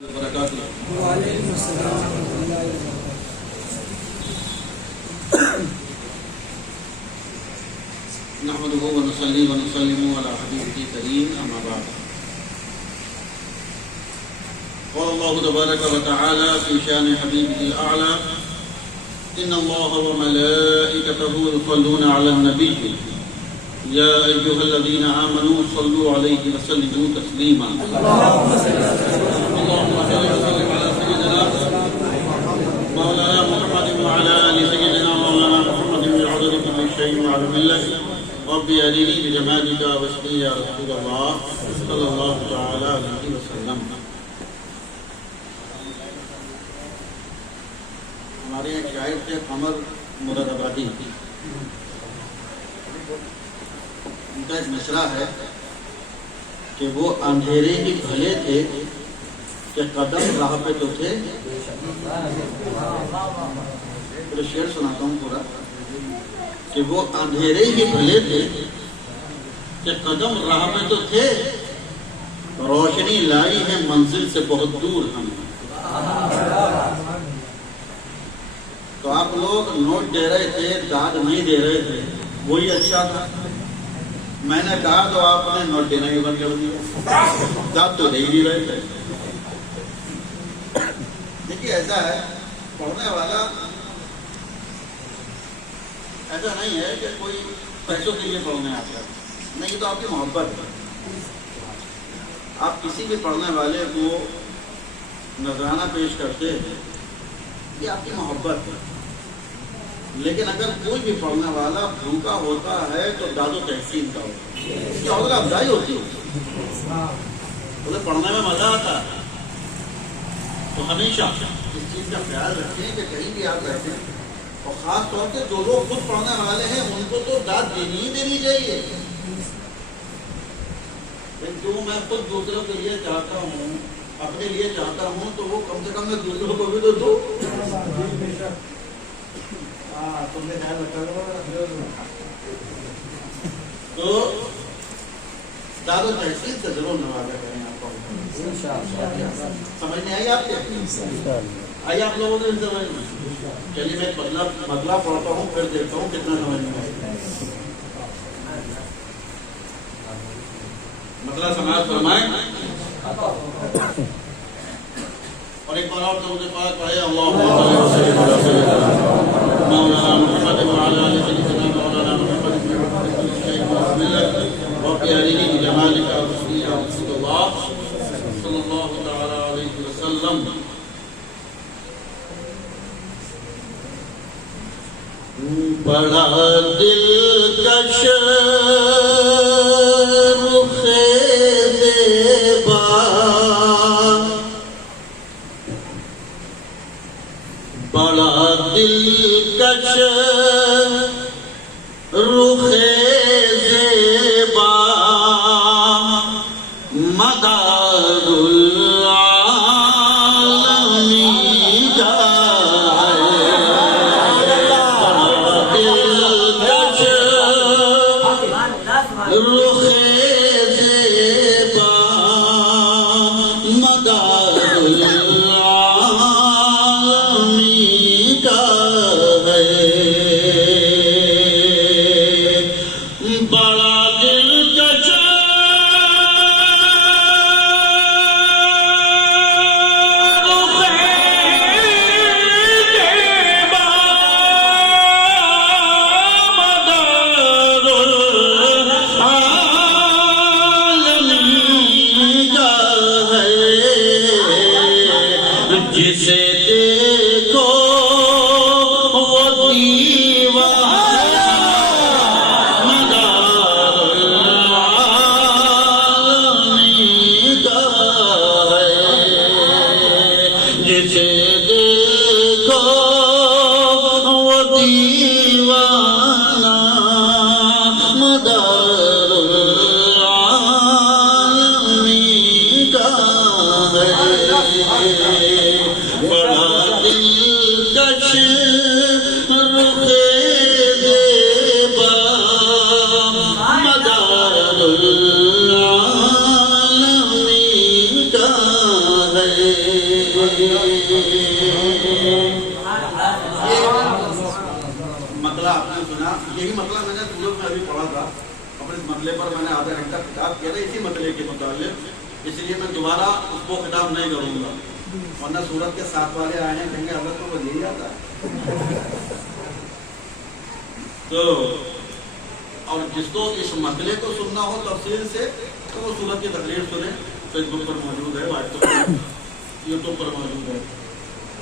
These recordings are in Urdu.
وبرکاتہ۔ وعلیکم السلام ورحمۃ اللہ وبرکاتہ۔ نحمده ونصلي ونسلم على حبيبه الكريم اما بعد۔ قال الله تبارك وتعالى في شان حبيبه الاعلى: ان الله وملائكته يصلون على النبي يا ايها الذين امنوا صلوا عليه وسلموا تسليما۔ اللهم صل وسلم على سيدنا مولانا محمد وعلى ال سيدنا مولانا محمد بعدد كل شيء معلوم لك رب ارني بجمالك واسقني يا رسول الله صلى الله تعالى عليه وسلم۔ ہمارے ایک شاعر تھے قمر مراد آبادی، ان کا ایک مصرع ہے کہ وہ اندھیرے ہی بھلے تھے کہ قدم راہ پہ تو تھے۔ پورا شعر سناتا ہوں پورا، کہ وہ اندھیرے ہی بھلے تھے کہ قدم راہ پہ تو تھے، روشنی لائی ہے منزل سے بہت دور ہم۔ تو آپ لوگ نوٹ دے رہے تھے، داد نہیں دے رہے تھے، وہی اچھا تھا۔ میں نے کہا تو آپ نے نوٹ دینا ہی بند کر دیا، داد تو دے ہی نہیں رہے تھے۔ دیکھیے ایسا ہے، پڑھنے والا ایسا نہیں ہے کہ کوئی پیسوں کے لیے پڑھنے آتا ہے، نہیں، یہ تو آپ کی محبت ہے۔ آپ کسی بھی پڑھنے والے کو نذرانہ پیش کرتے ہیں، یہ آپ کی محبت ہے۔ لیکن اگر کوئی بھی پڑھنے والا بھوکا ہوتا ہے تو داد و تحسین کا ہوتا ہے، یہ حوصلہ افزائی ہوتی ہے، اسے پڑھنے میں مزہ آتا ہے۔ تو ہمیشہ اس چیز کا خیال رکھیں کہ کہیں بھی آپ رہتے ہیں، اور خاص طور سے جو لوگ خود پڑھنے والے ہیں ان کو تو داد دینی ہی دینی چاہیے۔ جو میں خود دوسروں کے لیے چاہتا ہوں، اپنے لیے چاہتا ہوں، تو وہ کم سے کم میں دوسروں کو بھی تو دوں۔ تم نے خیال رکھا تو داد و تحسین سے ضرور نوازا کریں آپ کو۔ سمجھ نہیں آئی آپ کے؟ آئی آپ لوگوں نے سمجھ میں؟ چلیے میں مطلب پڑھتا ہوں، پھر دیکھتا ہوں کتنا سمجھ میں آئے۔ مطلب سماعت فرمائیں، اور ایک بار اور درود پاک پڑھیں۔ اللہم صل علی سیدنا مولانا محمد وعلی آل سیدنا مولانا محمد بسم اللہ رب ارنی بجمالک واسقنی یا رسول اللہ صلی اللہ تعالی علیہ وسلم۔ بڑا دلکش رخ زیبا، بڑا دلکش رخ زیبا، مدار العالمین کا رخ زیبا، مدار العالمین کا ہے۔ بڑا دلکش رخ زیبا، مدار جسے دیکھو وہ دیوانہ، مدار العالمین کا ہے۔ جسے دیکھو وہ دیوانہ، مدار العالمین کا ہے۔ بڑا دلکش رخ زیبا، مدار العالمین کا ہے۔ مطلب آپ نے سنا، یہی مطلب میں نے سورت میں ابھی پڑھا تھا، اپنے اس مسئلے پر میں نے آدھا گھنٹہ خطاب کیا تھا اسی مسئلے کے متعلق، اس لیے میں دوبارہ اس کو خطاب نہیں کروں گا، ورنہ سورت کے ساتھ والے آئے ہیں کہیں گے حضرت کو وہ یہی آتا ہے۔ تو اور جس کو اس مسئلے کو سننا ہو تفصیل سے تو وہ سورت کی تقریر سنیں، فیس بک پر موجود ہے، واٹس ایپ پر، یوٹیوب پر موجود ہے۔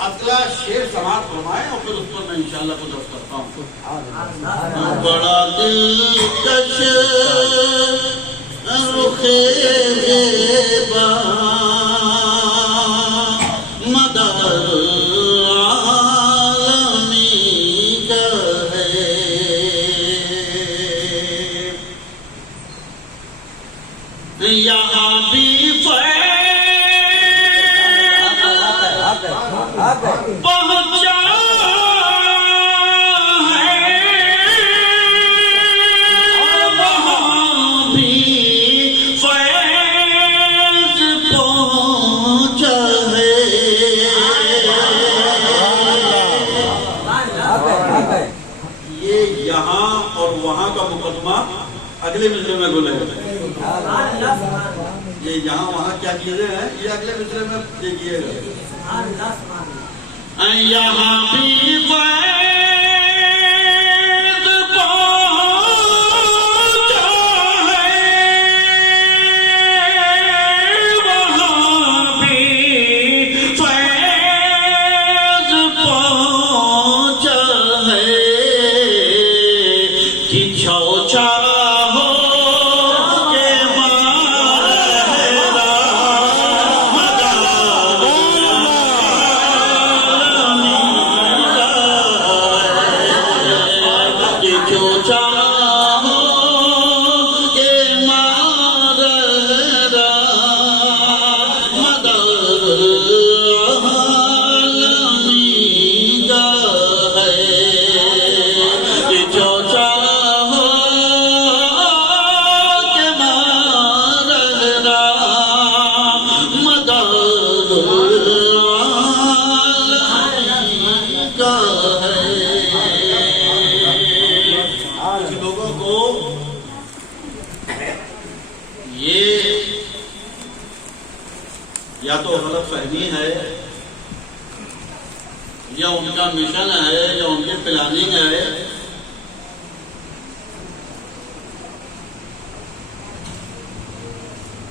اگلا شعر سماعت فرمائیں اور پھر اس پر میں انشاءاللہ کچھ عرض کرتا ہوں۔ بڑا دلکش رخ زیبا مدر عالمی کا ہے، یہاں بھی پہنچا ہے، وہاں بھی فیض پہنچا ہے۔ یہ یہاں اور وہاں کا مقدمہ اگلے مصرے میں گولے گا۔ یہ یہاں وہاں کیا چیزیں ہیں یہ اگلے مصرے میں دیکھیے گا۔ یہاں بھی فیض پہنچا ہے، وہاں بھی فیض پہنچا ہے، کہ چھوچا یا تو غلط فہمی ہے یا ان کا مشن ہے یا ان کی پلاننگ ہے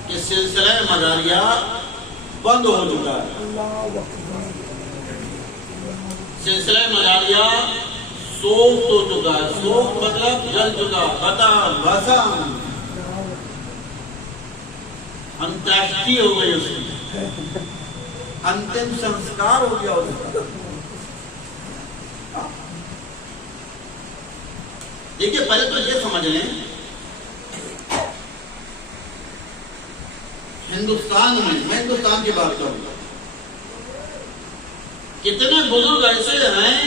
کہ سلسلہ مداریہ بند ہو چکا ہے۔ سلسلہ مداریہ سوخت ہو چکا ہے، سوخت مطلب جل چکا، ختم، بھسم، انتیاشتی ہو گئی، اس کی انتم سنسکار ہو گیا اس کا۔ دیکھیے پہلے تو یہ سمجھ لیں ہندوستان میں، میں ہندوستان کی بات کروں گا، کتنے بزرگ ایسے ہیں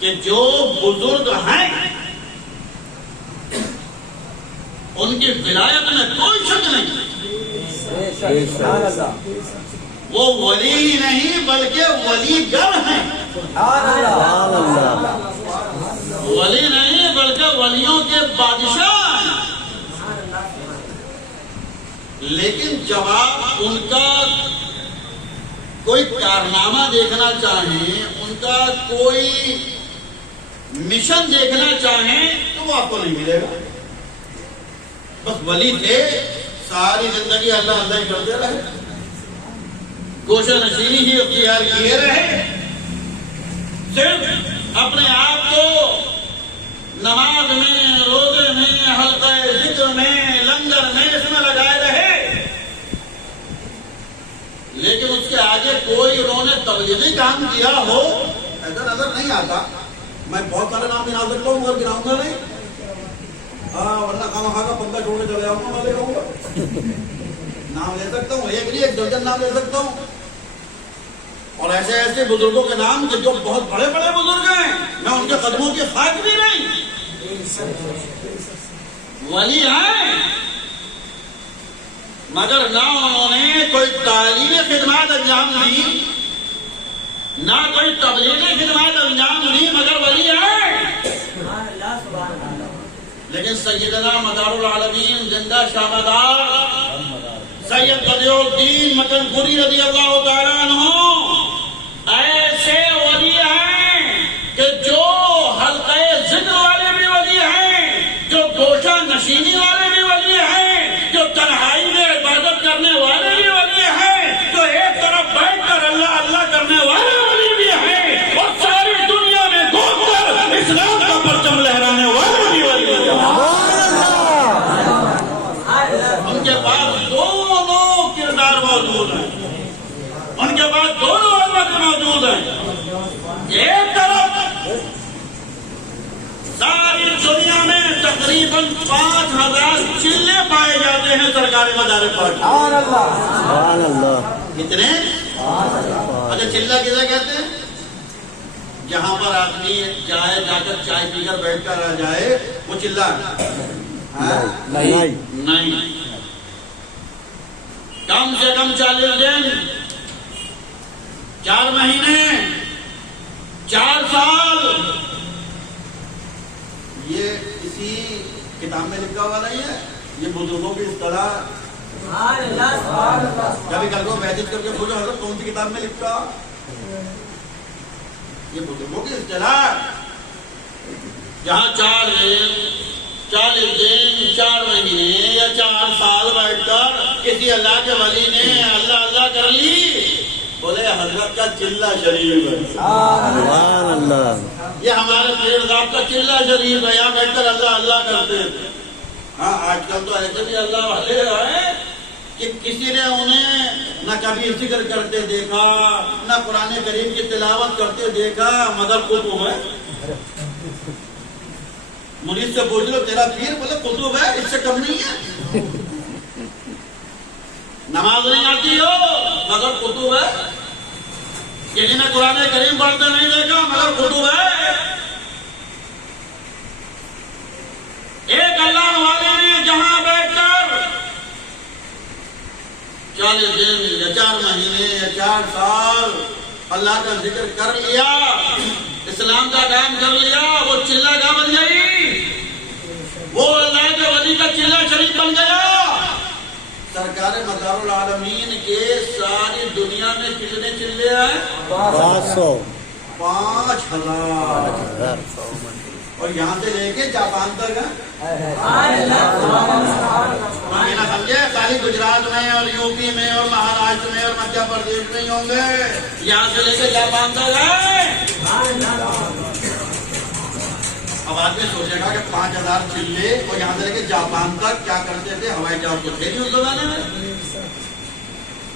کہ جو بزرگ ہیں ان کی ولایت میں کوئی شک نہیں، وہ ولی نہیں بلکہ ولی گر ہیں، ولی نہیں بلکہ ولیوں کے بادشاہ ہیں۔ لیکن جب آپ ان کا کوئی کارنامہ دیکھنا چاہیں، ان کا کوئی مشن دیکھنا چاہیں تو وہ آپ کو نہیں ملے گا۔ بس ولی تھے، ساری زندگی اللہ اللہ ہی کرتے رہے، گوشہ نشینی ہی اختیار کیے رہے، صرف اپنے آپ کو نماز میں، روزے میں، حلقہ ذکر میں، لنگر میں اس میں لگائے رہے، لیکن اس کے آگے کوئی انہوں نے تبلیغی کام کیا ہو ایسا نظر نہیں آتا۔ میں بہت سارے نام گنا سکتا ہوں مگر گناؤں گا نہیں، ورنہ خامہ خواہ کا پنکھا چھوڑ کے چلے جاؤں گا، میں لے جاؤں گا۔ نام لے سکتا ہوں، ایک نہیں ایک درجن نام لے سکتا ہوں، اور ایسے ایسے بزرگوں کے نام کہ جو بہت بڑے بڑے بزرگ ہیں، میں ان کے قدموں کی خاک بھی نہیں، ولی ہیں، مگر نہ انہوں نے کوئی کوئی تعلیمی خدمات انجام دی، نہ کوئی تبلیغی خدمات انجام دی، مگر ولی ہے۔ لیکن سیدنا مدار العالمین زندہ شامدار سید بدیع الدین مکن پوری رضی اللہ تعالیٰ عنہ ایسے ولی ہیں کہ جو حلقہ ذکر والے بھی ولی ہیں، جو گوشہ نشینی والے بھی ولی ہیں، جو تنہائی میں عبادت کرنے والے بھی ولی ہیں، جو ایک طرف بیٹھ کر اللہ اللہ کرنے والے ولی بھی ہیں، اور ساری دنیا میں گھوم کر اسلام کا پرچم لہرانے والے بھی ولی ہیں۔ ان کے پاس دونوں کردار موجود ہیں، ان کے پاس دونوں عظمت موجود ہیں۔ ایک طرف ساری دنیا میں تقریباً 5000 چلے پائے جاتے ہیں سرکاری مدارس پر۔ سبحان اللہ۔ کتنے؟ اچھا چلہ کسے کہتے ہیں؟ جہاں پر آدمی جائے، جا کر چائے پی کر بیٹھ کر آ جائے، وہ چلہ نہیں۔ کم سے کم 40 دن، 4 مہینے، 4 سال، یہ کسی کتاب میں لکھا ہوا نہیں ہے، یہ بزرگوں کی اصطلاح۔ کبھی کل کو محدث کر کے پوچھو حضرت کون سی کتاب میں لکھا؟ یہ بزرگوں کی اصطلاح۔ جہاں 4 دن، 40 دن، 4 مہینے یا 4 سال بیٹھ کر کسی اللہ کے ولی نے اللہ اللہ کر لی، بولے حضرت کا چلہ شریف ہے۔ سبحان اللہ۔ یہ ہمارے پیر صاحب کا چلہ شریف ہے، یہاں بیٹھ کر اللہ اللہ کرتے تھے۔ ہاں آج کل تو ایسے بھی اللہ والے ہیں کہ کسی نے انہیں نہ کبھی ذکر کرتے دیکھا، نہ قرآن کریم کی تلاوت کرتے دیکھا، مگر کتب ہے۔ مرید سے پوچھ لو تیرا پیر، بولے کتب ہے، اس سے کم نہیں ہے۔ نماز نہیں آتی ہو مگر کتب ہے، کسی نے قرآن کریم پڑھتے نہیں دیکھا مگر کتب ہے۔ ایک اللہ والے نے جہاں بیٹھ کر 40 دن یا 4 مہینے یا 4 سال اللہ کا ذکر کر لیا، اسلام کا کام کر لیا، وہ چلہ کا بن گئی، وہ اللہ کے ولی کا چلہ شریف بن گیا۔ سرکار مدار العالمین کے ساری دنیا میں کتنے چلے ہیں؟ 500 5000، اور یہاں سے لے کے جاپان تک ہے۔ نہ سمجھے خالی گجرات میں اور یو پی میں اور مہاراشٹر میں اور مدھیہ پردیش میں ہی ہوں گے، یہاں سے لے کے جاپان تک ہے۔ اب آدمی سوچے گا کہ 5000 چلے اور یہاں سے لے کے جاپان تک کیا کرتے تھے؟ ہوائی جہاز تو تھے نہیں اس زمانے میں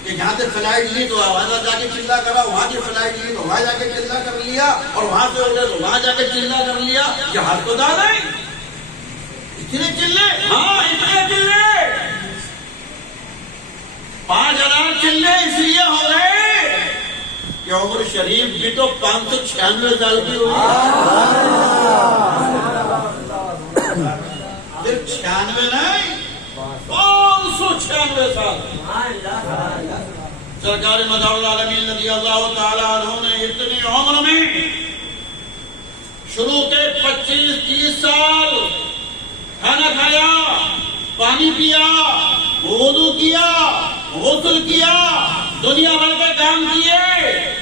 کہ یہاں سے فلائٹ لی تو وہاں جا کے چلہ کرا، وہاں سے فلائٹ لی تو وہاں جا کے چلہ کر لیا، اور وہاں سے اڑے تو وہاں جا کے چلہ کر لیا۔ جہاز کو دادا ہے اتنے چلے، ہاں اتنے چلے، 5000 چلے اس لیے ہو گئے کہ عمر شریف بھی تو 596 سال کی ہوئی، صرف 96 نہیں، 596 سال۔ سرکار مدار العالمین رضی اللہ تعالیٰ عنہ نے اتنی عمر میں شروع کے 25-30 سال کھانا کھایا، پانی پیا، وضو کیا، غسل کیا، دنیا بھر کے کام کیے،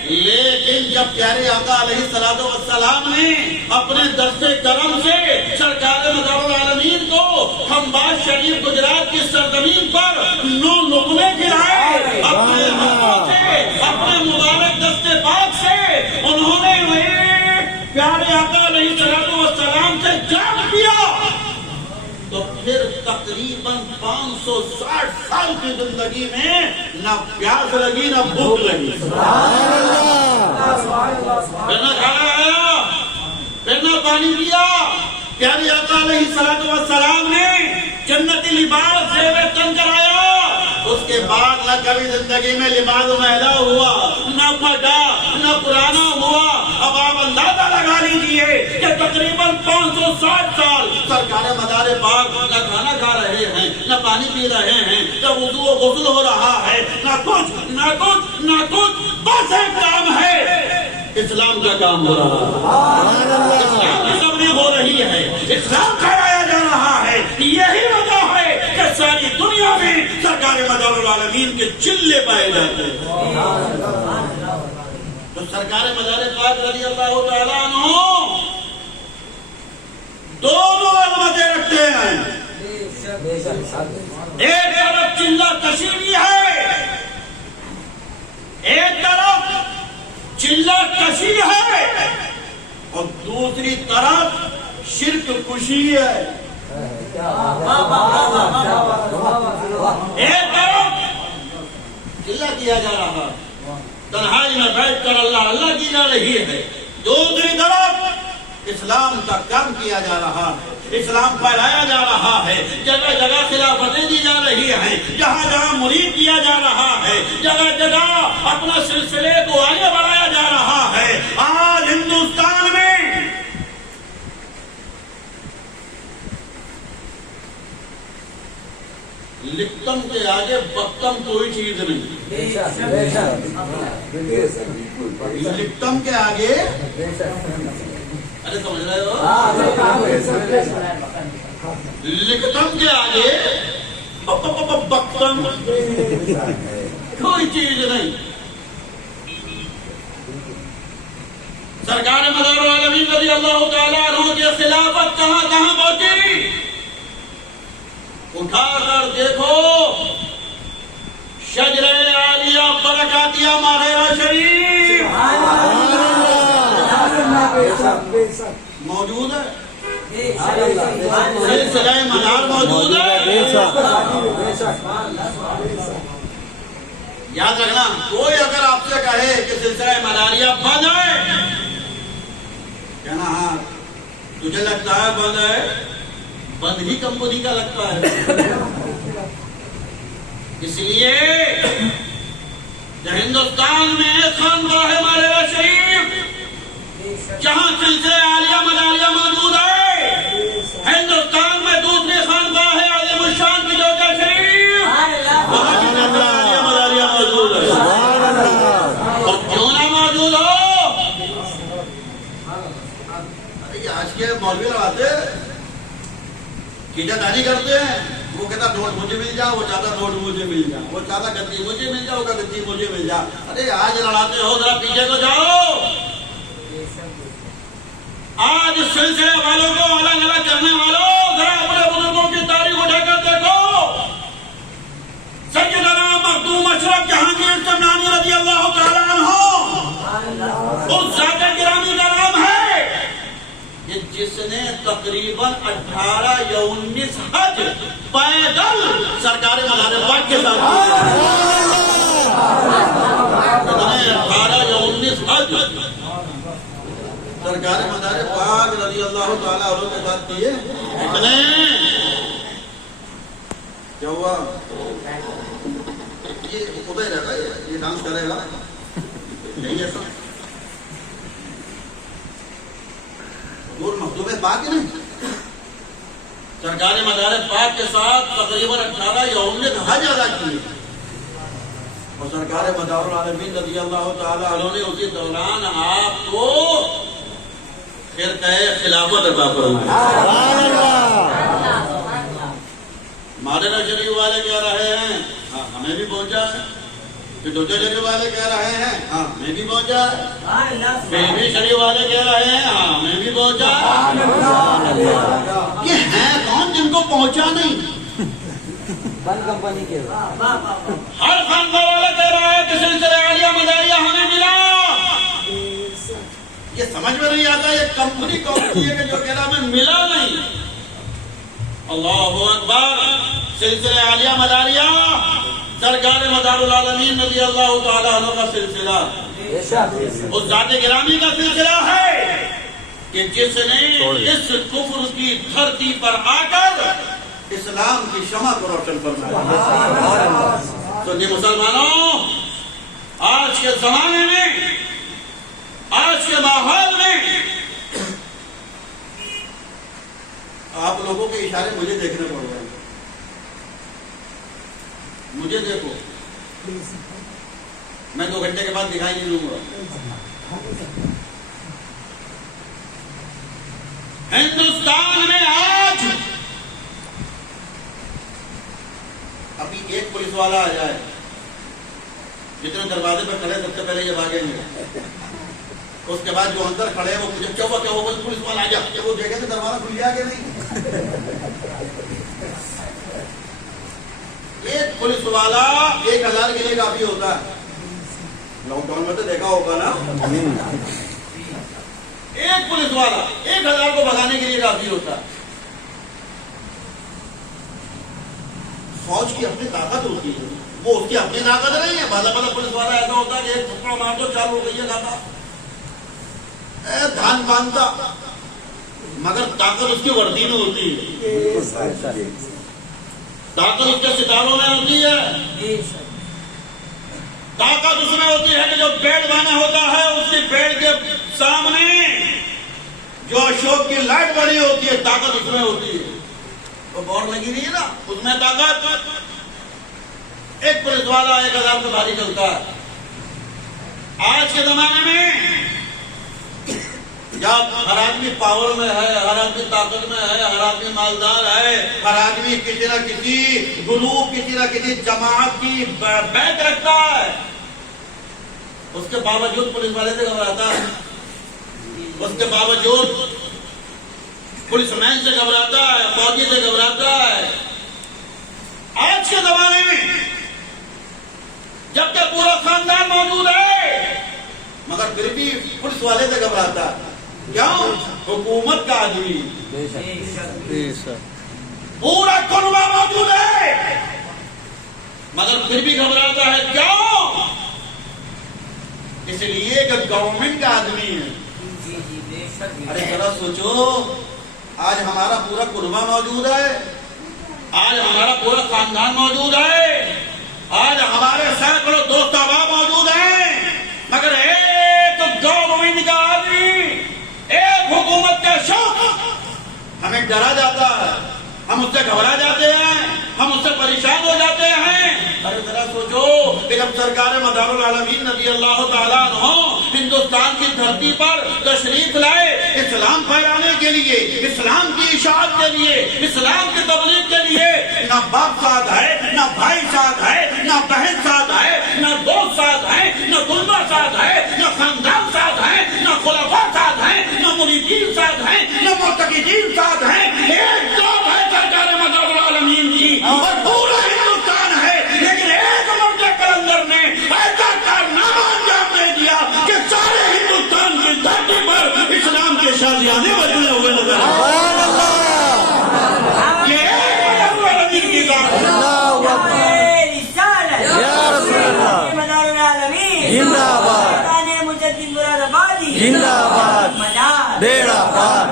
لیکن جب پیارے آقا علیہ السلام نے اپنے دست کرم سے سرکار مدار العالمین کو خمباز شریف گجرات کی سرزمین پر 9 لقمے کھلائے، اپنے ہاتھوں سے، اپنے مبارک دست پاک سے انہوں نے پیارے آقا علیہ السلام سے جام کیا، تو پھر تقریباً 560 سال کی زندگی میں نہ پیاس لگی نہ بھوک لگی، پھر نہ کھانا آیا، پھر نہ پانی پیا۔ پیارے آقا علیہ السلام نے جنتی لباس زیب تن کرایا، اس کے بعد نہ کبھی زندگی میں لباس میلا ہوا، نہ پھٹا، نہ پرانا ہوا۔ اب آپ اندازہ لگا لیجیے کہ تقریباً 560 سال سرکار مدار پاک نہ کھانا کھا رہے ہیں، نہ پانی پی رہے ہیں، نہ وضو و غسل ہو رہا ہے، نہ کچھ بس ایک کام ہے، اسلام کا کام ہو رہا ہے، اسلام کی تبلیغ ہو رہی ہے، اسلام پھیلایا جا رہا ہے۔ یہی وجہ ہے کہ ساری دنیا میں سرکار مدار العالمین کے چلے پائے جاتے ہیں۔ تو سرکار مدار پاک رضی اللہ تعالیٰ عنہ دونوں عظمتیں رکھتے ہیں، ایک طرف چلہ کشی بھی ہے، ایک طرف چلہ کشی ہے، اور دوسری طرف شرک کشی ہے۔ ایک طرف چلہ کیا جا رہا، تنہائی میں بیٹھ کر اللہ اللہ کی جا رہی ہے، دوسری طرف اسلام کا کام کیا جا رہا ہے، اسلام پھیلایا جا رہا ہے، جگہ جگہ خلافتیں دی جا رہی ہیں، جہاں جہاں مرید کیا جا رہا ہے، جگہ جگہ اپنا سلسلے کو آگے بڑھایا جا رہا ہے۔ آج ہندوستان میں لکھتم کے آگے بکتم کوئی چیز نہیں، لکھتم کے آگے، ارے سمجھ رہے ہو، لکھتم کے آگے بکتم کوئی چیز نہیں۔ سرکار مدار العالمین رضی اللہ تعالیٰ عنہ کی خلافت کہاں کہاں پہنچی؟ اٹھا کر دیکھو شجرہ عالیہ برکاتیہ ماغیرہ شریف موجود ہے، سلسلہ منار موجود ہے۔ یاد رکھنا، کوئی اگر آپ سے کہے کہ سلسلہ مناریہ بند ہے، کہنا ہاں تجھے لگتا ہے بند ہے، بند ہی کمپنی کا لگتا ہے۔ اس لیے ہندوستان میں ایک خانقاہ ماغیرہ شریف جہاں سلسلہ عالیہ مداریہ موجود ہے، ہندوستان میں دوسری خانقاہ عظیم الشان کی جوزہ شریف وہاں کی سلسلہ عالیہ مداریہ موجود ہے۔ اور کیوں نہ موجود ہو، آج کے مولوی لگاتے کیجا دانی کرتے ہیں، وہ کہتا نوٹ مجھے مل جا، وہ چاہتا نوٹ مجھے مل جا، وہ چاہتا گدی مجھے مل جا، وہ کہتا گدی مجھے مل جا۔ ارے آج لڑاتے ہو ذرا پیچھے کو جاؤ، آج اس سلسلے والوں کو الگ الگ کرنے والوں ذرا اپنے بزرگوں کی تاریخ اٹھا کر دیکھو۔ سیدنا مخدوم اشرف جہانگیر سمنانی رضی اللہ تعالیٰ عنہ اس ذات گرامی کا نام ہے جس نے تقریباً 18 یا 19 حج پیدل سرکار مدار پاک کے ساتھ کیے۔ 18 یا 19 حج سرکار مدار پاک رضی اللہ تعالیٰ عنہ کے ساتھ کیے۔ اتنے کیا ہوا، یہ خدا ہی رہے گا، یہ ڈانس کرے گا نہیں ایسا مخدوم پاک نہیں، سرکار مدار پاک کے ساتھ تقریباً 18 یا 19 حج ادا کیے، اور سرکار مدار العالمین رضی اللہ تعالیٰ عنہ نے اسی دوران آپ کو خرقہ خلافت عطا فرمایا۔ مادرہ شریف والے کہہ رہے ہیں ہاں ہمیں بھی پہنچا ہے، پھر دوجہ شریف والے کہہ رہے ہیں ہاں ہمیں بھی پہنچا ہے، بیوی شریف والے کہہ رہے ہیں ہاں ہمیں بھی پہنچا ہے۔ یہ ہیں کون جن کو پہنچا نہیں؟ بند کمپنی کے ہر خانقاہ والا کہہ رہا ہے کہ سلسلہ عالیہ مداریہ ہمیں ملا۔ یہ سمجھ میں نہیں آتا یہ کمپنی کون سی ہے کہ جو کہہ رہا ہمیں ملا نہیں۔ اللہ اکبر، سلسلہ عالیہ مداریہ سرکار مدار العالمین رضی اللہ تعالیٰ عنہ کا سلسلہ، اس ذات گرامی کا سلسلہ ہے کہ جس نے اس کفر کی دھرتی پر آ کر اسلام کی شمع کو روشن فرمایا۔ سنی مسلمانوں، آج کے زمانے میں، آج کے ماحول میں آپ لوگوں کے اشارے مجھے دیکھنے پڑ رہے ہیں. مجھے دیکھو, میں 2 گھنٹے کے بعد دکھائی نہیں دوں گا. ہندوستان میں آج ابھی ایک پولیس والا آ جائے, جتنے دروازے پہ کھڑے سب سے پہلے یہ بھاگیں گے. اس کے بعد جو اندر کھڑے ہیں وہ پوچھے کیا ہوا پولیس والا آ گیا, وہ دیکھیں کہ دروازہ کھل گیا کہ نہیں. ایک پولیس والا 1000 کے لیے کافی ہوتا ہے. لاک ڈاؤن میں تو دیکھا ہوگا نا, ایک پولیس والا 1000 کو بھگانے کے لیے کافی ہوتا ہے. فوج کی اپنی طاقت ہوتی ہے, وہ اس کی اپنی طاقت نہیں ہے. بھالا پولیس والا ایسا ہوتا ہے کہ ایک تھپڑ مار دو 4 روپیہ کھاتا, دھان باندھتا, مگر طاقت اس کی وردی میں ہوتی ہے, طاقت اس کے ستاروں میں ہوتی ہے, طاقت اس میں ہوتی ہے کہ جو پیڑ بانا ہوتا ہے اس کے پیڑ کے سامنے جو اشوک کی لائٹ بنی ہوتی ہے, طاقت اس میں ہوتی ہے. وہ بور لگی رہی ہے نا, اس میں طاقت. ایک پولیس والا 1000 سے بھاری چلتا ہے. آج کے زمانے میں جب ہر آدمی پاور میں ہے, ہر آدمی طاقت میں ہے, ہر آدمی مالدار ہے, ہر آدمی کسی نہ کسی گروپ, کسی نہ کسی جماعت کی بیعت رکھتا ہے, اس کے باوجود پولیس والے سے گھبراتا ہے, اس کے باوجود پولیس مین سے گھبراتا ہے, فوجی سے گھبراتا ہے. آج کے زمانے میں جبکہ پورا خاندان موجود ہے مگر پھر بھی پولیس والے سے گھبراتا ہے. کیوں؟ حکومت کا آدمی, پورا کنبہ موجود ہے مگر پھر بھی گھبراتا ہے. کیوں؟ اس لیے کہ گورنمنٹ کا آدمی ہے. ارے ذرا سوچو, آج ہمارا پورا کنبہ موجود ہے, آج ہمارا پورا خاندان موجود ہے, آج ہمارے سینکڑوں دوست احباب موجود ہیں, مگر ایک گورنمنٹ کا آدمی, ایک حکومت کا شخص ہمیں ڈرا جاتا ہے, ہم اس سے گھبرا جاتے ہیں, ہم اس سے پریشان ہو جاتے ہیں. ارے ذرا سوچو کہ جب سرکار مدار العالمین نبی اللہ تعالیٰ عنہ ہندوستان کی دھرتی پر تشریف لائے اسلام پھیلانے کے لیے, اسلام کی اشاعت کے لیے, اسلام کی تبلیغ کے لیے, نہ باپ ساتھ ہے, نہ بھائی ساتھ ہے, نہ بہن ساتھ ہے, نہ دوست ساتھ ہے, نہ کنبہ ساتھ ہے, نہ خاندان ساتھ ہے, نہ خلفاء ساتھ ہے, نہ مریدین ساتھ ہے, نہ معتقدین ساتھ ہے. ایک ذات ہے سرکار مدار العالمین کی اور پورا ہندوستان ہے, لیکن ایک مرد کلندر نے ایسا کارنامہ انجام دے دیا کہ سارے ہندوستان کی دھرتی پر اسلام کے شادیانے بجنے ہوئے نظر آئے. یہ ایک مدار العالمین کی ذات ہے. مدار العالمین زندہ باد, مجدد مراد آبادی زندہ باد, بیڑا پار,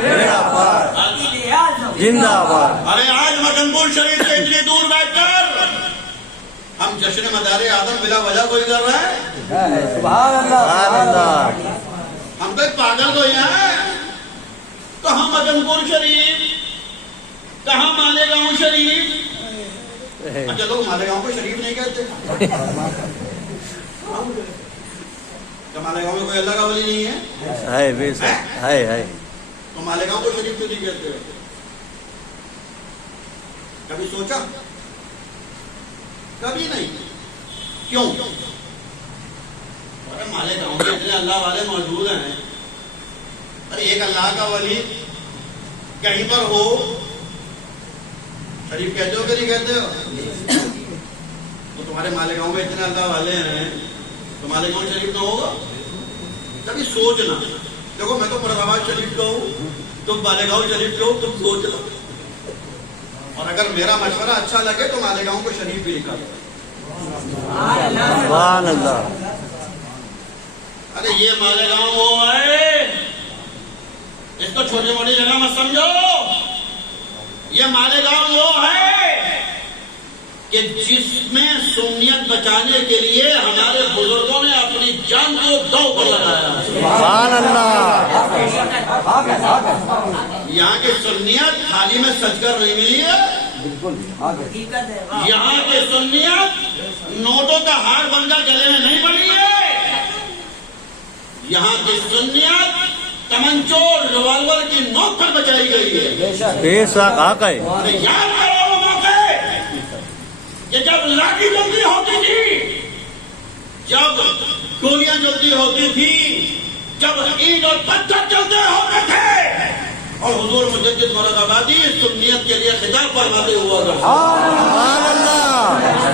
بیڑا پار, زندہ باد. ارے آج مکنپور شریف سے اتنی دور بیٹھ کر ہم جشن مدار اعظم بلا وجہ کوئی کر رہے ہیں. سبحان اللہ. ہم تو ایک پاگل کوئی ہیں. کہاں مکنپور شریف, کہاں مالیگاؤں شریف. اچھا لوگ مالیگاؤں کو شریف نہیں کہتے, کیا مالیگاؤں میں کوئی اللہ کا ولی نہیں ہے؟ بے شک ہے. تو مالیگاؤں کو شریف کیوں نہیں کہتے ہو؟ کبھی سوچا؟ کبھی نہیں. کیوں؟ ارے مالیگاؤں میں اتنے اللہ والے موجود ہیں, ارے ایک اللہ کا ولی کہیں پر ہو شریف کہتے ہو کہ نہیں کہتے ہو؟ تو تمہارے مالیگاؤں میں اتنے اللہ والے ہیں تو مالیگاؤں شریف تو ہوگا. کبھی سوچنا. دیکھو میں تو مراد آباد شریف کا ہوں, تم مالیگاؤں شریف کا ہو, تم سوچ لو. اور اگر میرا مشورہ اچھا لگے تو مالیگاؤں کو شریف بھی لکھا. سبحان اللہ. ارے یہ مالیگاؤں وہ ہے, اس کو چھوٹی موٹی جگہ مت سمجھو. یہ مالیگاؤں وہ ہے کہ جس میں سنیت بچانے کے لیے ہمارے بزرگوں نے اپنی جان کو داؤ پر لگایا. سبحان اللہ. یہاں کی سنیت تھالی میں سج کر نہیں ملی ہے. حقیقت ہے. واہ. یہاں کی سنیت نوٹوں کا ہار بن کر گلے میں نہیں پڑی ہے. یہاں کی سنیت تمنچوں اور ریوالور کی نوک پر بچائی گئی ہے. بے شک حق ہے. یاد کرو وہ موقع کہ جب لاٹھی جلدی ہوتی تھی، جب گولیاں جلدی ہوتی تھی، جب اینٹ اور پتھر چلتے ہوتے تھے، اور حضور مجدد مراد آبادی سنیت کے لیے خطاب فرماتے ہوا کرتے. سبحان اللہ.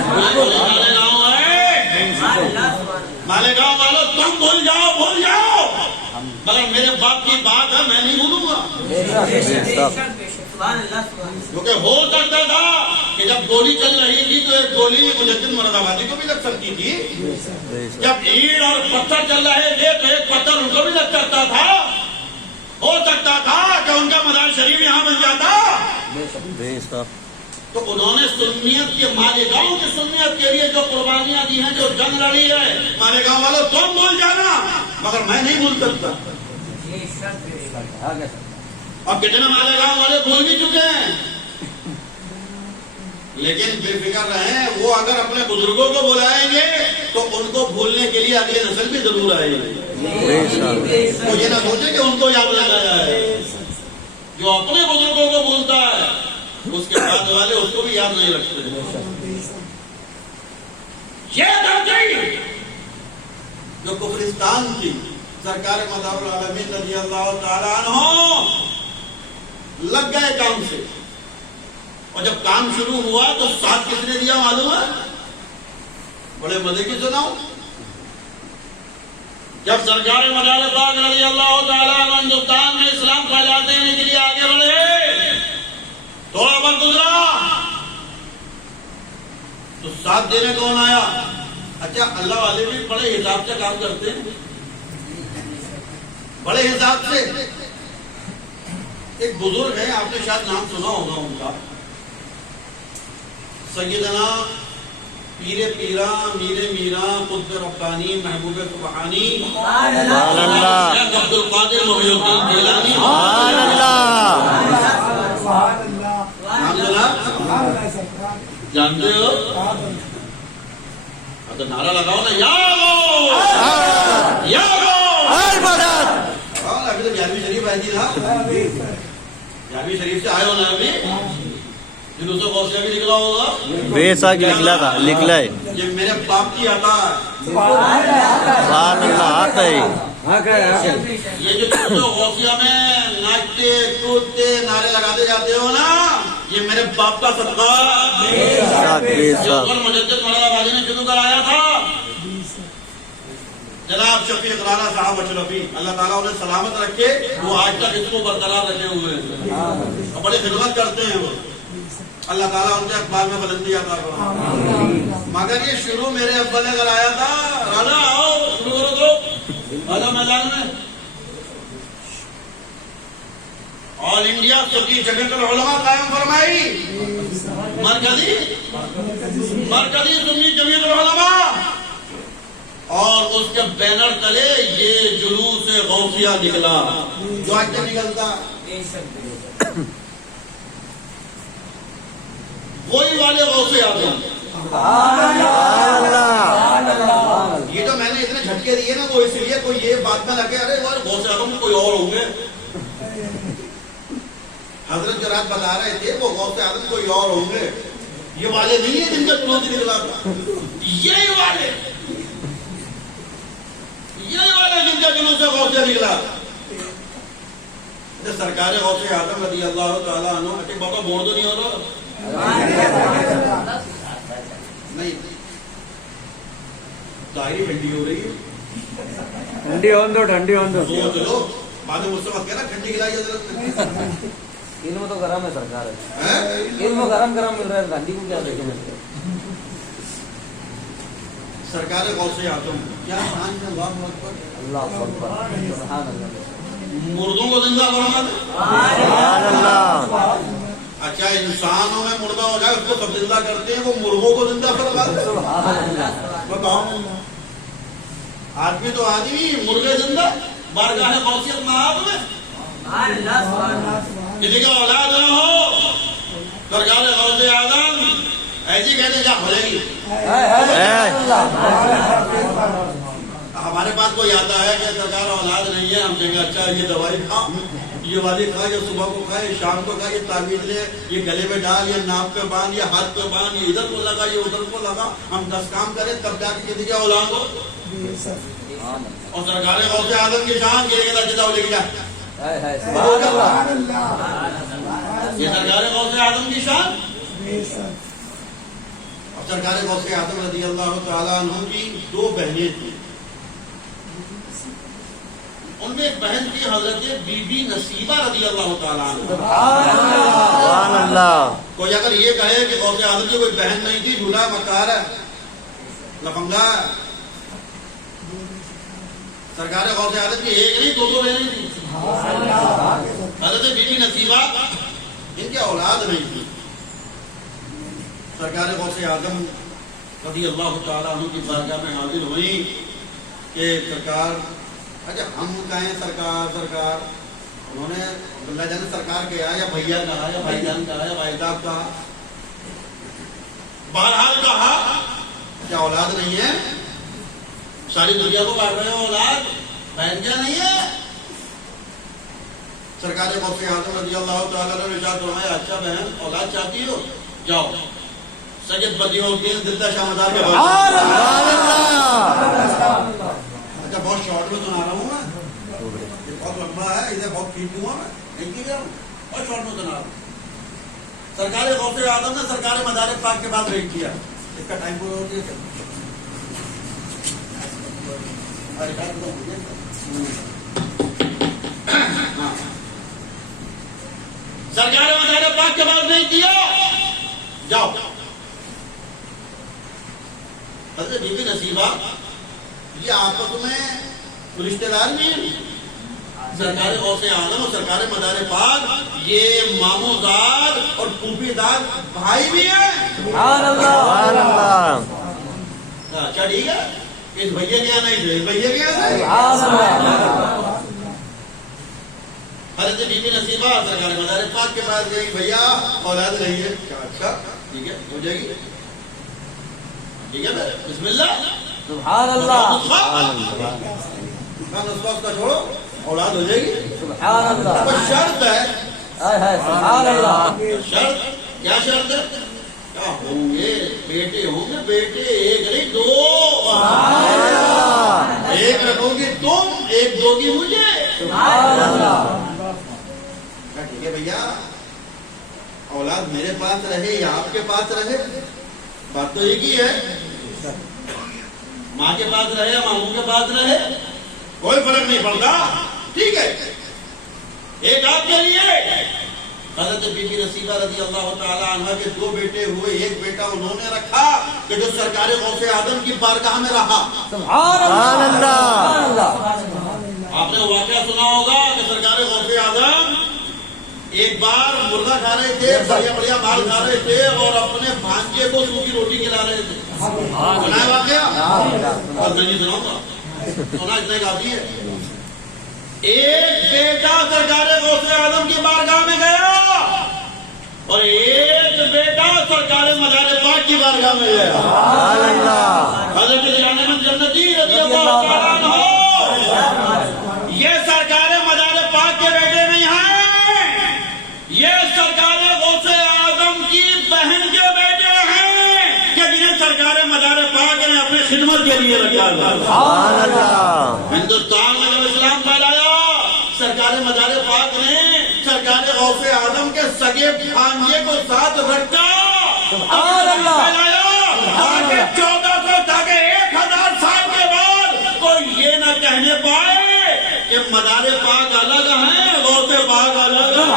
مالیگاؤں ہے، مالیگاؤں والوں تم بھول جاؤ، مگر میرے باپ کی بات ہے، میں نہیں بھولوں گا. سبحان اللہ. سبحان. کیونکہ ہو سکتا تھا کہ جب گولی چل رہی تھی تو ایک گولی مجدد مراد آبادی کو بھی لگ سکتی تھی. جب اینٹ اور پتھر چل رہے تھے تو ایک پتھر ان کو بھی لگ سکتا تھا. ہو سکتا تھا کہ ان کا مزار شریف یہاں بن جاتا. بے شک. تو انہوں نے سنیت کے مالیگاؤں کی سنیت کے لیے جو قربانیاں دی ہیں، جو جنگ لڑی ہے، مالیگاؤں والوں تم بھول جانا، مگر میں نہیں بھول سکتا. اب کتنے مالیگاؤں والے بھول بھی چکے ہیں، لیکن بے فکر رہیں، وہ اگر اپنے بزرگوں کو بلائیں گے تو ان کو بھولنے کے لیے اگلی نسل بھی ضرور آئے گی. وہ یہ نہ سوچے کہ ان کو یاد لگایا ہے. جو اپنے بزرگوں کو بھولتا ہے اس کے بعد والے اس کو بھی یاد نہیں رکھتے. یہ دھرتی جو کفرستان کی سرکار مدار العالمین رضی اللہ تعالیٰ عنہ لگ گئے کام سے، اور جب کام شروع ہوا تو ساتھ کس نے دیا معلوم ہے؟ بڑے مزے کی سناؤں. جب سرکار مدار پاک رضی اللہ تعالیٰ عنہ ہندوستان میں اسلام پھیلا دینے کے لیے آگے بڑھے، تھوڑا وقت گزرا تو ساتھ دینے کون آیا؟ اچھا، اللہ والے بھی بڑے حساب سے کام کرتے ہیں، بڑے حساب سے. ایک بزرگ ہے، آپ نے شاید نام سنا ہوگا ان کا، سیدنا پیر پیرا میر میرا قطب ربانی محبوب سبحانی سبحان اللہ. شیخ عبد القادر محی الدین جیلانی. سبحان اللہ. نام سنا؟ جانتے ہو؟ تو نعرہ لگاؤ نا، یا گو یا گو. ابھی تو 11ویں شریف آئی تھی نا، 11ویں شریف سے آئے ہو نا ابھی، جنہوں سے غوثیہ بھی نکلا ہوگا. بے شک نکلا ہے. یہ میرے باپ کی عطا ہے. سبحان اللہ. حق ہے. یہ جو غوثیہ میں ناچتے کودتے نعرے لگاتے جاتے ہو نا، یہ میرے باپ کا صدقہ بے جو شک. مجدد مراد آبادی نے شروع کرایا تھا. جناب شفیق رانا صاحب اشرفی، اللہ تعالیٰ انہیں سلامت رکھے، وہ آج تک اس کو برقرار رکھے ہوئے ہیں، بڑی خدمت کرتے ہیں وہ. اللہ تعالیٰ ان کے اخبار میں بلندی عطا فرمائے. مگر یہ شروع میرے ابا نے کرایا تھا. رانا آؤ شروع کرو تو آجا میدان میں. آل انڈیا سنی جمیعت العلماء قائم فرمائی، مرکزی سنی جمیعت العلماء، اور اس کے بینر تلے یہ جلوس غوثیہ نکلا جو آج تک نکلتا. وہی والے غوث اعظم. یہ تو میں نے اتنے جھٹکے دیے نا، وہ اس لیے کوئی یہ بات میں لگے ارے غوث اعظم کوئی اور ہوں گے. حضرت جو رات بتا رہے تھے وہ غوث اعظم کوئی اور ہوں گے، یہ والے نہیں ہیں جن کا جلوس نکلا تھا. یہی والے جن کا جلوس سے غوثیہ نکلا. سرکار غوث اعظم رضی اللہ تعالیٰ عنہ. اچھا بابا بور تو نہیں ہو رہا؟ نہیں، ظاہری ٹھنڈی ہو رہی ہے. ٹھنڈی ہو دو. چلو بعد میں مجھ سے مت کہنا ٹھنڈی کھلائی حضرت نے. ان میں تو گرم ہے سرکار ہے، ان میں گرم مل رہا ہے، ٹھنڈی کو کیا دیکھیں. سرکار غوث اعظم کیا شان ہے. اللہ اکبر. سبحان اللہ. مردوں کو زندہ فرما دے. سبحان اللہ. اچھا انسانوں میں مردہ ہو جائے اس کو سب زندہ کرتے ہیں، وہ مرغوں کو زندہ فرماتے ہیں؟ بتاؤ، آدمی تو آدمی، مرغے زندہ بارگاہ غوثیت معاد میں کسی کا اولاد نہ ہو سرکار غوث اعظم ایسی کہتے کیا ہو جائے گی؟ ہمارے پاس کوئی آتا ہے کہ سرکار اولاد نہیں ہے، ہم کہیں گے اچھا یہ دوائی کھا، یہ والی کھا، یہ صبح کو کھا، یہ شام کو کھا، یہ تعویذ لے، یہ گلے میں ڈال، یہ ناک پہ باندھ، یہ ہاتھ پہ باندھ، یہ ادھر کو لگا، یہ ادھر کو لگا، ہم 10 کام کریں تب جا کے کسی کا اولاد ہو؟ اور سرکار غوث اعظم کی شان کے لیے جدا ہو لے کے جا، یہ سرکار غوث اعظم کی شان۔ اور سرکار غوث اعظم رضی اللہ تعالیٰ عنہ کی 2 بہنیں تھیں، ان میں ایک بہن تھی حضرت بی بی نصیبہ رضی اللہ تعالیٰ عنہ۔ سبحان اللہ۔ کوئی اگر یہ کہے کہ غوث اعظم کی کوئی بہن نہیں تھی، جھولا مکار ہے، لفنگا ہے۔ سرکار غوث اعظم کی ایک نہیں 2 بہنیں تھیں۔ حضرت بی بی نصیبہ ان کی اولاد نہیں تھی، سرکار غوث اعظم رضی اللہ تعالیٰ عنہ کی بارگاہ میں حاضر ہوئی کہ سرکار، اچھا ہم کہیں سرکار سرکار، انہوں نے عبداللہ جان سرکار کہا یا بھیا کہا یا بھائی جان کہا یا بھائی صاحب کہا، بہرحال کہا کیا اولاد نہیں ہے؟ ساری دنیا کو بانٹ رہے ہو اولاد، بہن کیا نہیں ہے؟ سرکار غوث اعظم رضی اللہ تعالیٰ نے ارشاد فرمایا اچھا بہن اولاد چاہتی ہو، جاؤ سید بدیع الدین زندہ شاہ مزار کے پاس۔ اچھا بہت شارٹ میں سنا رہا ہوں میں، یہ بہت لمبا ہے، ادھر بہت کھینچ دوں گا میں، نہیں کی گیا ہوں، بہت شارٹ میں سنا رہا ہوں۔ سرکار غوث اعظم نے سرکار مزار پاک کے پاس ویٹ کیا، اس کا ٹائم پورا ہو گیا۔ سرکار مزار پاک کے پاس ویٹ کیا، جاؤ۔ حضرت بی بی نصیبہ یہ آپس میں رشتے دار بھی ہیں، سرکار غوث اعظم اور سرکار مزار پاک یہ ماموں دار اور پھوپھی دار بھائی بھی ہیں۔ سبحان اللہ۔ اچھا ٹھیک ہے، اس بھیا کیا نہیں تھے، اس بھیا کیا تھے۔ حضرت بی بی نصیبہ سرکار مزار پاک کے پاس گئی، بھیا اولاد نہیں ہے، اچھا ٹھیک ہے ہو جائے گی، ٹھیک ہے بسم اللہ، سبحان اللہ۔ نسخہ اس کا چھوڑو، اولاد ہو جائے گی، سبحان اللہ۔ شرط ہے، سبحان اللہ۔ شرط کیا شرط ہے؟ کیا ہوں گے بیٹے، ہوں گے بیٹے، ایک نہیں 2، ایک رکھو گی تم، ایک دو گی مجھے۔ سبحان اللہ۔ ٹھیک ہے بھیا، اولاد میرے پاس رہے یا آپ کے پاس رہے، بات تو ایک ہی ہے، ماں کے پاس رہے یا ماموں کے پاس رہے کوئی فرق نہیں پڑتا، ٹھیک ہے، ایک آپ کے لیے۔ حضرت بی بی نصیبہ رضی اللہ تعالیٰ عنہ کے 2 بیٹے ہوئے، ایک بیٹا انہوں نے رکھا کہ جو سرکار غوث اعظم کی بارگاہ میں رہا۔ سبحان اللہ۔ آپ نے واقعہ سنا ہوگا کہ سرکار غوث اعظم ایک بار مرغا کھا رہے تھے، بڑھیا بڑھیا مال کھا رہے تھے اور اپنے بھانجے کو سوکھی روٹی کھلا رہے تھے۔ سنا ہے واقعہ؟ اور میں نہیں سناؤں گا، سنا اتنا کافی ہے۔ ایک بیٹا سرکار غوث اعظم کی بارگاہ میں گیا اور ایک بیٹا سرکار مزار پاک کی بارگاہ میں گیا۔ حضرت جانب جنتی رضی اللہ تعالیٰ عنہ یہ سرکار مزار پاک کے بیٹے نہیں ہیں، یہ سرکار غوث اعظم کی بہن کے بیٹے ہیں کہ جنہیں سرکار مزار پاک نے اپنی خدمت کے لیے رکھا تھا۔ ہندوستان میں جب اسلام پھیلایا سرکار مزار پاک نے سرکار غوث اعظم کے سگے بھانجے کو ساتھ رکھا، پھیلایا تاکہ 1400 تاکہ 1000 سال کے بعد کوئی یہ نہ کہنے پائے کہ مزار پاک الگ ہیں، غوث پاک الگ ہیں۔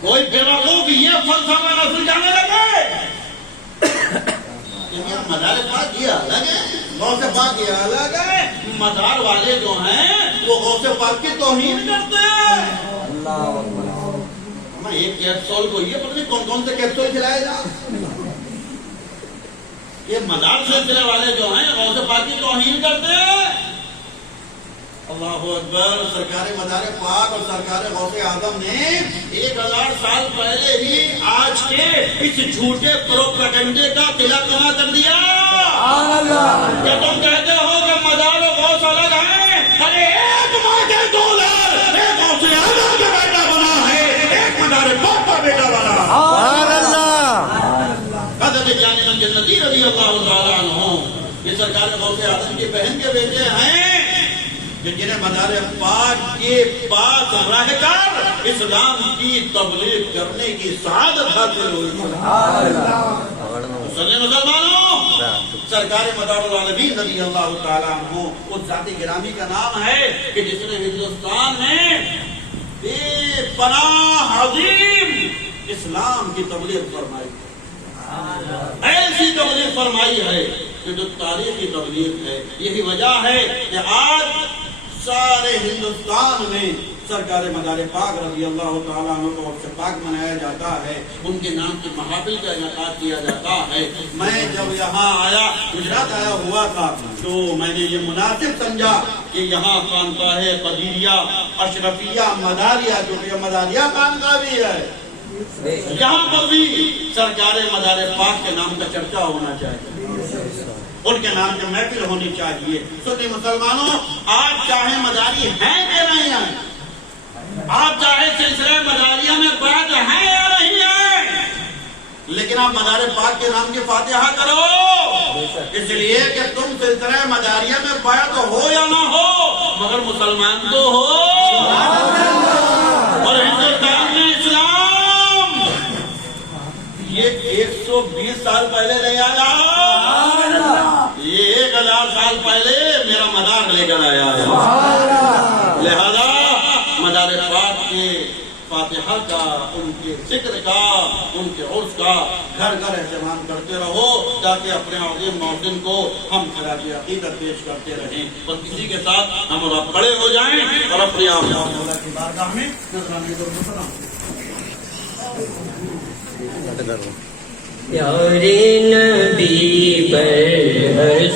کوئی بیوقوف یہ فلسفہ نہ سمجھانے لگے مزار پاک یہ الگ ہے، غوث پاک یہ الگ ہے، مزار والے جو ہیں وہ غوث پاک کی توہین کرتے ہیں۔ اللہ اکبر. ایک کیپسول کو یہ پتہ نہیں کون کون سے کیپسول کھلائے جا. یہ مدار سلسلے والے جو ہیں غوث پاک کی توہین کرتے ہیں. اللہ اکبر. سرکار مدار پاک اور سرکار غوث اعظم نے 1000 سال پہلے ہی آج کے اس جھوٹے پروپیگنڈے کا قلعہ کما کر دیا. کہ تم کہتے ہو کہ مدار و غوث الگ ہیں. ارے ایک ماں کے 2 لال ایک غوث اعظم کا بیٹا بنا ہے, ایک مدار پاک کا بیٹا بنا. حضرت جان جنتی رضی اللہ تعالیٰ عنہ یہ سرکار غوث اعظم کی بہن کے بیٹے ہیں جنہیں مدار پاک کے پاس رہ کر اسلام کی تبلیغ کرنے کی سعادت حاصل ہوئی. مسلمانوں, سرکار مدار العالمین رضی اللہ تعالیٰ عنہ اس ذات گرامی کا نام ہے کہ جس نے ہندوستان میں بے پناہ عظیم اسلام کی تبلیغ فرمائی. ایسی تبلیغ فرمائی ہے کہ جو تاریخی تبلیغ ہے. یہی وجہ ہے کہ آج سارے ہندوستان میں سرکار مدار پاک رضی اللہ تعالیٰ عنہ کو عرص پاک منایا جاتا ہے. ان کے نام کی محافل کا انعقاد کیا جاتا ہے. میں جب یہاں آیا, گجرات آیا ہوا تھا, تو میں نے یہ مناسب سمجھا کہ یہاں خانقاہ قدیریہ اشرفیہ مداریہ, جو کہ مداریہ خانقاہ بھی ہے, یہاں پر بھی سرکار مدار پاک کے نام کا چرچا ہونا چاہیے, ان کے نام کی محفل ہونی چاہیے. سنی مسلمانوں, آپ چاہے مداری ہیں کہ نہیں ہیں, آپ چاہے سلسلہ مداریہ میں بیعت ہیں یا نہیں ہیں, لیکن آپ مدار پاک کے نام کی فاتحہ کرو, اس لیے کہ تم سلسلہ مداریہ میں بیعت ہو یا نہ ہو مگر مسلمان تو ہو. اور ہندوستان میں اسلام یہ 120 سال پہلے نہیں آیا, یہ 1000 سال پہلے میرا مدار لے کر آیا ہے. لہذا مدار پاک کے فاتحہ کا, ان کے ذکر کا, ان کے عرس کا گھر گھر اہتمام کرتے رہو, تاکہ اپنے عظیم محسن کو ہم خراج عقیدت پیش کرتے رہیں. اور کسی کے ساتھ ہم اور آپ کھڑے ہو جائیں اور اپنے آپ مولا کی بارگاہ میں نذرانے درود و سلام. پیارے نبی پر ہر